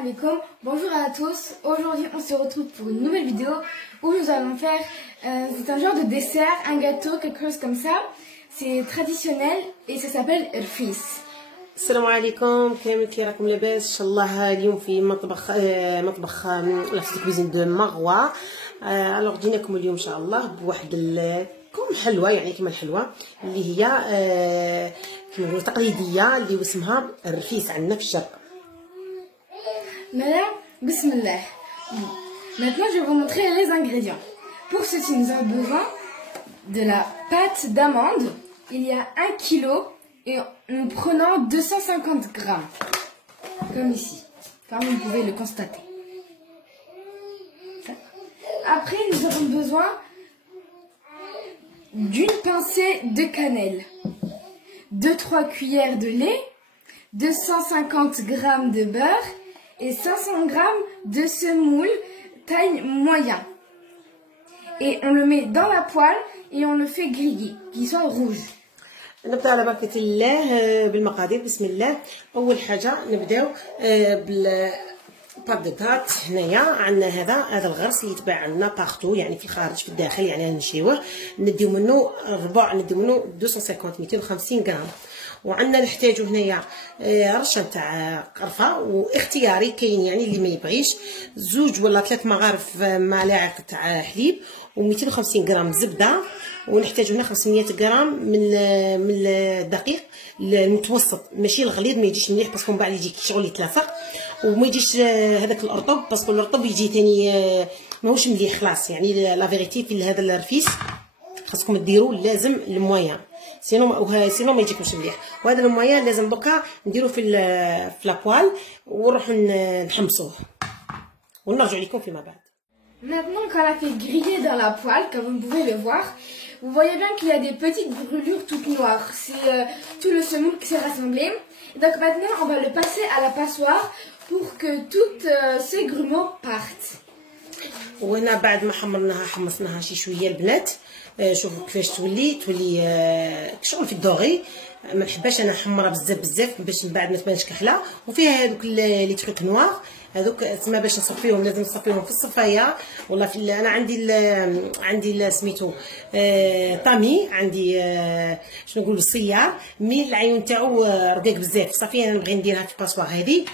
alaikum, bonjour à tous. Aujourd'hui on se retrouve pour une nouvelle vidéo où nous allons faire, c'est un genre de dessert, un gâteau, quelque chose comme ça. C'est traditionnel et ça s'appelle rfis. السلام عليكم كامل، كي راكم لاباس؟ ان شاء الله اليوم في مطبخ لا في كوزين دو مغوا. الوغ جيناكم اليوم ان شاء الله بواحد كوم حلوه، يعني كيما الحلوه اللي هي كيما نقولوا تقليديه اللي اسمها الرفيس عندنا في الشرق. Madame, bismillah. Maintenant je vais vous montrer les ingrédients. Pour ceci nous avons besoin de la pâte d'amande. Il y a 1 kg et nous prenons 250 grammes. Comme ici, comme vous pouvez le constater. Après nous aurons besoin d'une pincée de cannelle, 2-3 cuillères de lait, 250 grammes de beurre et 500 grammes de semoule taille moyen. Et on le met dans la poêle et on le fait griller, qui sont rouges. نبدا على بركة الله بالمقادير. بسم الله. أول حاجة نبداو باب دو كات. هنايا عندنا هذا الغرس اللي يتباع عندنا باغتو، يعني في خارج في الداخل، يعني نشريوه نديو منه ربع، نديو منه 250 غرام. وعندنا نحتاجو هنايا رشه نتاع قرفه، واختياري كاين يعني اللي ما يبغيش، 2 ولا 3 مغارف ملاعق تاع حليب، و250 غرام زبده، ونحتاجو هنا 500 غرام من الدقيق المتوسط، ماشي الغليظ ما يجيش مليح باسكو من بعد يجي شغل يتلاصق، وما يجيش هذاك الرطب باسكو الرطب يجي ثاني ماهوش مليح خلاص. يعني لا فيريتي في هذا الرفيس خاصكم ديروا لازم المويان، سينو ما يجيكمش مليح. وهذا المويان لازم دوكا نديرو في لابوال ونروحو نحمصوه ونرجع لكم فيما بعد. Maintenant qu'on l'a fait griller dans la poêle, comme vous pouvez le voir, vous voyez bien qu'il y a des petites brûlures toutes noires. C'est tout le semoule qui s'est rassemblé. Donc maintenant on va le passer à la passoire pour que toutes ces grumeaux partent. وهنا بعد ما حمصناها شي شويه البنات، شوفوا كيفاش تولي شغل في الدوغي. ما نحبش انا نحمرها بزاف باش من بعد ما تبانش كحله. وفيها هذوك لي تروك نوار، هذوك تما باش نصفيهم لازم نصفيهم في الصفايه. والله انا عندي سميتو طامي، عندي شنو نقولوا السيار، مي العيون تاعو رقيق بزاف. صافي انا نبغي نديرها في الباسوار هذه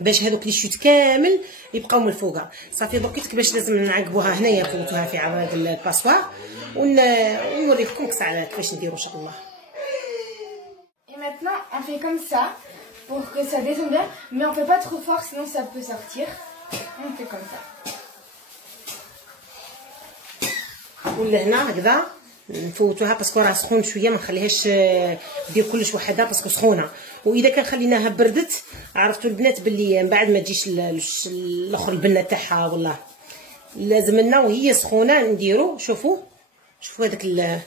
باش هذوك لي شوت كامل يبقاو من الفوق. صافي دوك باش لازم نعقبوها هنايا، نفوتوها في عرض الباسوار ونوريكم كيفاش نديرو ان شاء الله. Et maintenant on fait comme ça pour que ça descende bien, mais on fait pas trop fort sinon ça peut sortir. On fait comme ça. ولا هنا هكذا نفوتوها باسكو راه سخون شويه، ما نخليهاش دير كلش وحدها باسكو سخونه. واذا كان خليناها بردت عرفتوا البنات باللي من بعد ما تجيش الاخر البنه تاعها. والله لازم لنا وهي سخونه نديرو. شوفوا هذاك اللي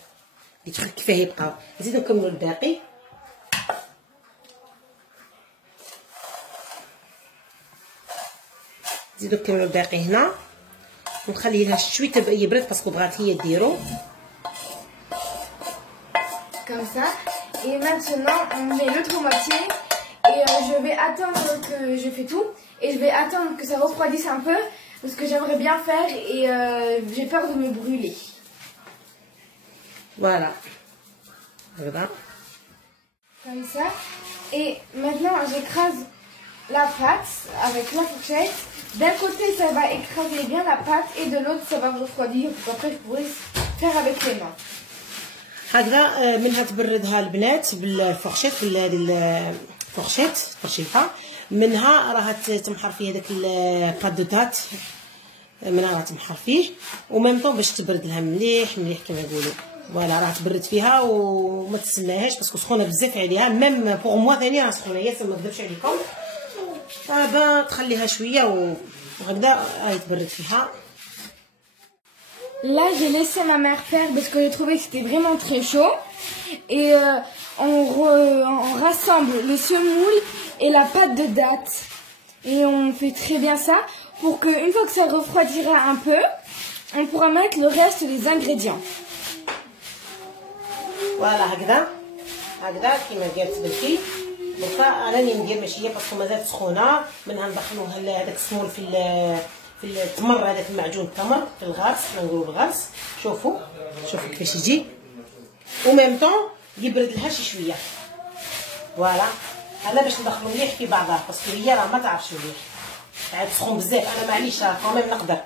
تخرج كيفاه يبقى. نزيدو نكملوا الباقي. نزيدو نكملوا الباقي هنا ونخلي لها شويه يبرد باسكو بغات هي ديرو. Comme ça. Et maintenant on met l'autre moitié et je vais attendre que je fais tout et je vais attendre que ça refroidisse un peu parce que j'aimerais bien faire et j'ai peur de me brûler. Voilà. Voilà. Comme ça. Et maintenant j'écrase la pâte avec la fourchette. D'un côté ça va écraser bien la pâte et de l'autre ça va refroidir. Donc après je pourrais faire avec les mains. هكذا منها تبردها البنات بالفرشيط، هذه الفرشيط ترشيفها منها راها تمحر فيه هذاك البادوتات، منها راها تمحر فيه وميم طون باش تبرد لها مليح كما يقولوا. فوالا راها تبرد فيها وما تسناهاش باسكو سخونه بزاف عليها. ميم بوغ موا ثاني راه سخونه ياسر، ما نكذبش عليكم. دابا تخليها شويه وهكذا راهي تبرد فيها. Là, j'ai laissé ma mère faire parce que j'ai trouvé que c'était vraiment très chaud. Et on rassemble le semoule et la pâte de date. Et on fait très bien ça pour qu'une fois que ça refroidira un peu, on pourra mettre le reste des ingrédients. Voilà, هكذا كيما قالت بنتي دونك انا اللي ندير ماشي هي باسكو مازالت سخونه، منها ندخلو هذاك السمول في التمر، هذاك المعجون التمر في الغرس، نقولوا الغرس. شوفوا كيفاش يجي، وميم طون يبرد لها شي شويه. فوالا هذا باش ندخلو مليح في بعضها، باسكو هي راه ما تعرفش مليح، عاد سخون بزاف. انا معليش كوميم نقدر.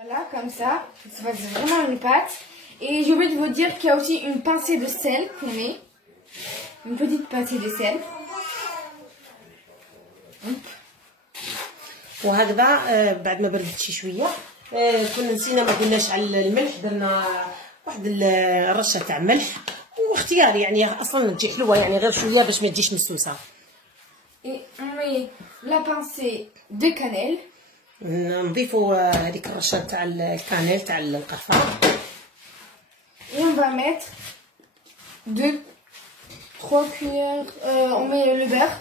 Voilà, comme ça se passe vraiment une pâte. Et j'ai oublié de vous dire qu'il y a aussi une pincée de sel qu'on met. Une petite pincée de sel. وهكذا بعد ما بردت شي شويه كنا نسينا ما قلناش على الملح، درنا واحد الرشه تاع ملح، واختياري يعني اصلا تجي حلوه يعني غير شويه باش ما تجيش مسوسه. Et on met la pincée de cannelle. نضيفوا هذيك الرشه تاع الكانيل تاع القرفه. Et on va mettre 3 cuillères. On met le beurre.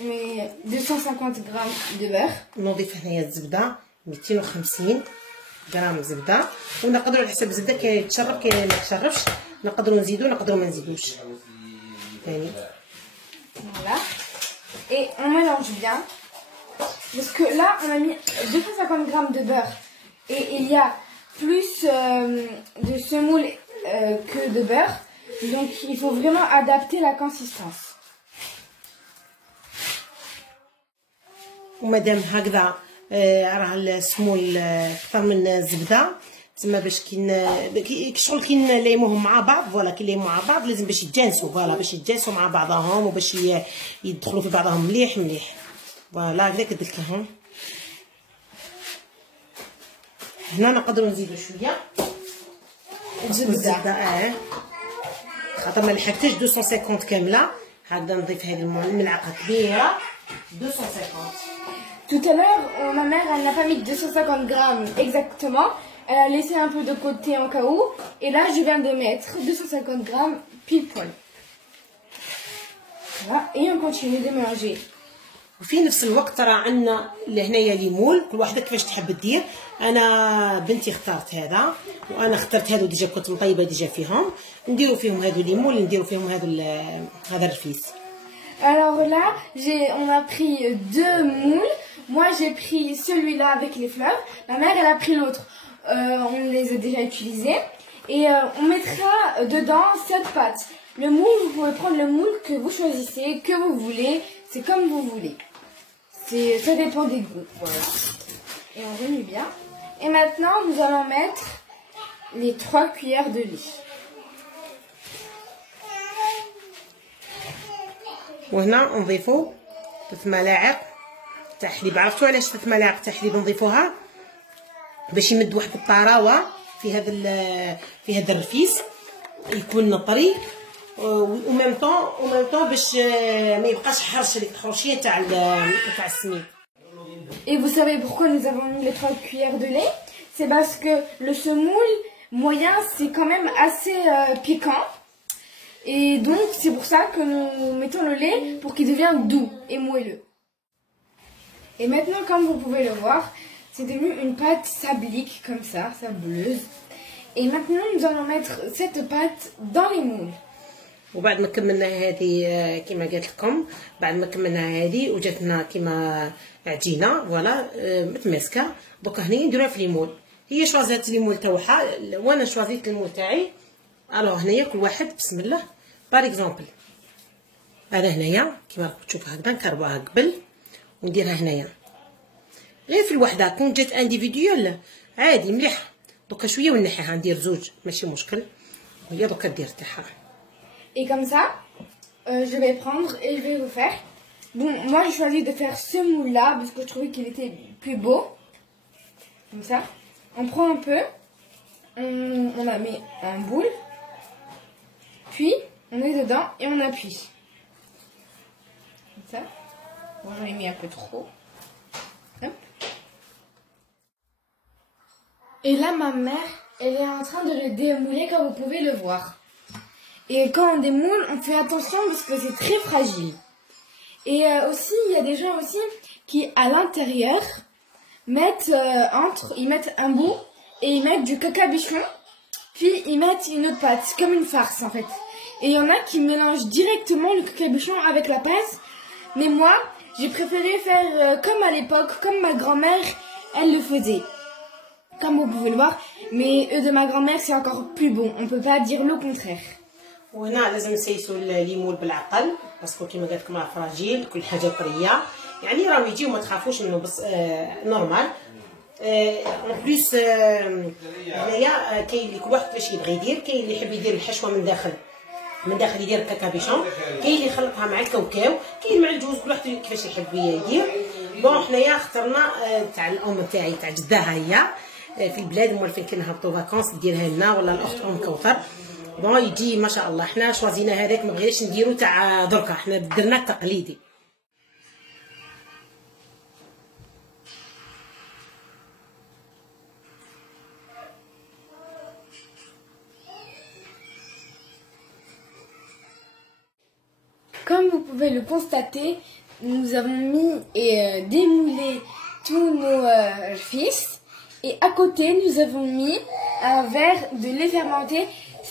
On met 250 grammes de beurre. نضيف هنايا الزبده 250 غرام زبده، ونقدروا على حسب الزبده كيتشرب كاين ما يتشربش، نقدروا نزيدوا نقدروا ما نزيدوش يعني. Voilà. Et on mélange bien. Parce que là, on a mis 250 grammes de beurre. Et il y a plus de semoule que de beurre. Donc, il faut vraiment adapter la consistance. ومادام هكذا راه السمول اكثر من الزبده، تما باش شغل كي نليموهم مع بعض. فوالا كي نليمو مع بعض لازم باش يتجانسوا، فوالا باش يتجانسوا مع بعضهم وباش يدخلوا في بعضهم مليح. فوالا هكذاك درتهم. هنا نقدروا نزيدوا شويه الزبده خاطر ما لحقتش 250 كامله. هكذا نضيف هذه الملعقه كبيره 250. Tout à l'heure, ma mère, elle n'a pas mis 250 grammes exactement. Elle a laissé un peu de côté en cas où. Et là, je viens de mettre 250 grammes pile poil. Voilà. Et on continue de mélanger. وفي نفس الوقت راه عندنا لهنايا ليمون، كل واحده كيفاش تحب دير. انا بنتي اختارت هذا، وانا اخترت هادو ديجا كنت مطيبه ديجا فيهم، نديرو فيهم هادو ليمون، نديرو فيهم هذا الرفيس. Alors là, on a pris 2 moules. Moi, j'ai pris celui-là avec les fleurs. Ma mère, elle a pris l'autre. On les a déjà utilisés. Et on mettra dedans cette pâte. Le moule, vous pouvez prendre le moule que vous choisissez, que vous voulez. C'est comme vous voulez. Ça dépend des goûts. Voilà. Et on remue bien. Et maintenant, nous allons mettre les 3 cuillères de lait. وهنا نضيفوا 3 ملاعق تاع حليب. عرفتوا علاش 3 ملاعق تاع حليب نضيفوها؟ باش يمد واحد الطراوه في هذا الرفيس، يكون طري، وميم طون باش ما يبقاش حرش هذيك الحروشيه تاع السميد. Et vous savez pourquoi nous avons mis les 3 cuillères de lait? C'est parce que le semoule moyen, c'est quand même assez piquant. Et donc, c'est pour ça que nous mettons le lait pour qu'il devienne doux et moelleux. Et maintenant, comme vous pouvez le voir, c'est devenu une pâte sablique, comme ça, sableuse. Et maintenant, nous allons mettre cette pâte dans les moules. وبعد ما كملنا هذه كما قلت لكم، بعد ما كملنا هذه وجاتنا كما عجينه فوالا متماسكه، دوكا هني نديروها في ليمون. هي شوازيت ليمون تاعها وانا شوازيت المول تاعي. الوغ هنايا كل واحد بسم الله. بار اكزومبل هذا هنايا كيما راكم تشوفوا هكذا نكربوها قبل ونديرها هنايا غير في الوحده. كون جات انديفيديوال عادي مليح، دوكا شويه ونحيها ندير زوج ماشي مشكل، وهي دوكا دير تاعها. Et comme ça, je vais prendre et je vais vous faire. Bon, moi j'ai choisi de faire ce moule-là parce que je trouvais qu'il était plus beau. Comme ça. On prend un peu, on la met en boule, puis on est dedans et on appuie. Comme ça. Bon, j'en ai mis un peu trop. Hop. Et là, ma mère, elle est en train de le démouler comme vous pouvez le voir. Et quand on démoule, on fait attention parce que c'est très fragile. Et aussi, il y a des gens aussi qui, à l'intérieur, ils mettent un bout et ils mettent du cacabichon Puis ils mettent une autre pâte, comme une farce en fait. Et il y en a qui mélangent directement le cacahuète avec la pâte. Mais moi, j'ai préféré faire comme à l'époque, comme ma grand-mère, elle le faisait. Comme vous pouvez le voir. Mais eux de ma grand-mère, c'est encore plus bon. On peut pas dire le contraire. وهنا لازم نسيسو الليمون بالعقل باسكو كيما قالت لكم راه فراجيل كل حاجه طريه يعني راهم يجيو ما تخافوش منه بس نورمال اون بليس هنايا كاين اللي كل واحد كيفاش يبغي يدير كاين اللي يحب يدير الحشوه من داخل يدير الكاكابيشون كاين اللي يخلطها مع الكاوكاو كاين مع الجوز كل واحد كيفاش يحب يدير بون حنايا اخترنا تاع الام تاعي تاع جداها هي في البلاد موالفين كي نهبطوا فاكونس ديرها لنا ولا الاخت ام كوثر بون يجي ما شاء الله. حنا شوازينا هذاك ما بغيناش نديرو تاع دركا حنا درنا التقليدي. Comme vous pouvez le constater, nous avons mis et démoulé tous nos fils. Et à côté, nous avons mis un verre de lait fermenté.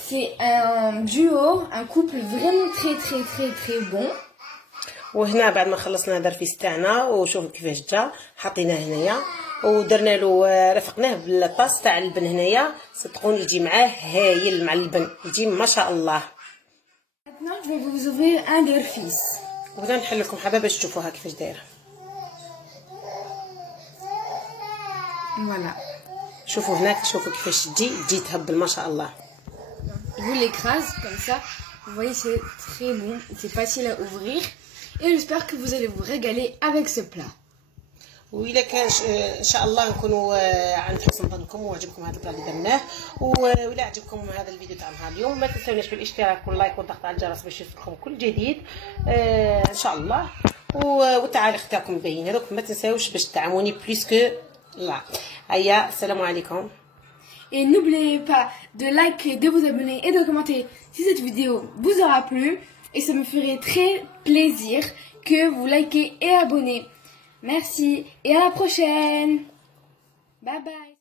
C'est un duo, un couple vraiment très très très très bon. وهنا بعد ما خلصنا درفيس تاعنا وشوفوا كيفاش جا حطيناه هنايا ودرنا له رفقناه بالطاس تاع اللبن هنايا صدقوني يجي معاه هايل مع اللبن يجي ما شاء الله. Maintenant, je vais vous ouvrir un derfis. وبغينا نحل لكم حبه باش تشوفوها كيفاش دايره. Voilà. شوفوا هناك شوفوا كيفاش تجي تهبل ما شاء الله. Vous l'écrase comme ça. Vous voyez, c'est très bon. C'est facile à ouvrir. Et j'espère que vous allez vous régaler avec ce plat. وإلا كان ان شاء الله نكونوا عند حسن ظنكم وعجبكم هذا البلان اللي درناه وإلا عجبكم هذا الفيديو تاع نهار اليوم ما تنسونيش بالاشتراك واللايك والضغط على الجرس باش يوصلكم كل جديد ان شاء الله والتعاليق تاعكم باين هذوك ما تنساوش باش تدعموني بليس كو لا. هيا السلام عليكم. Et n'oubliez pas de liker, de vous abonner et de commenter si cette vidéo vous aura plu. Et ça me ferait très plaisir que vous likez et abonnez. Merci et à la prochaine. Bye bye.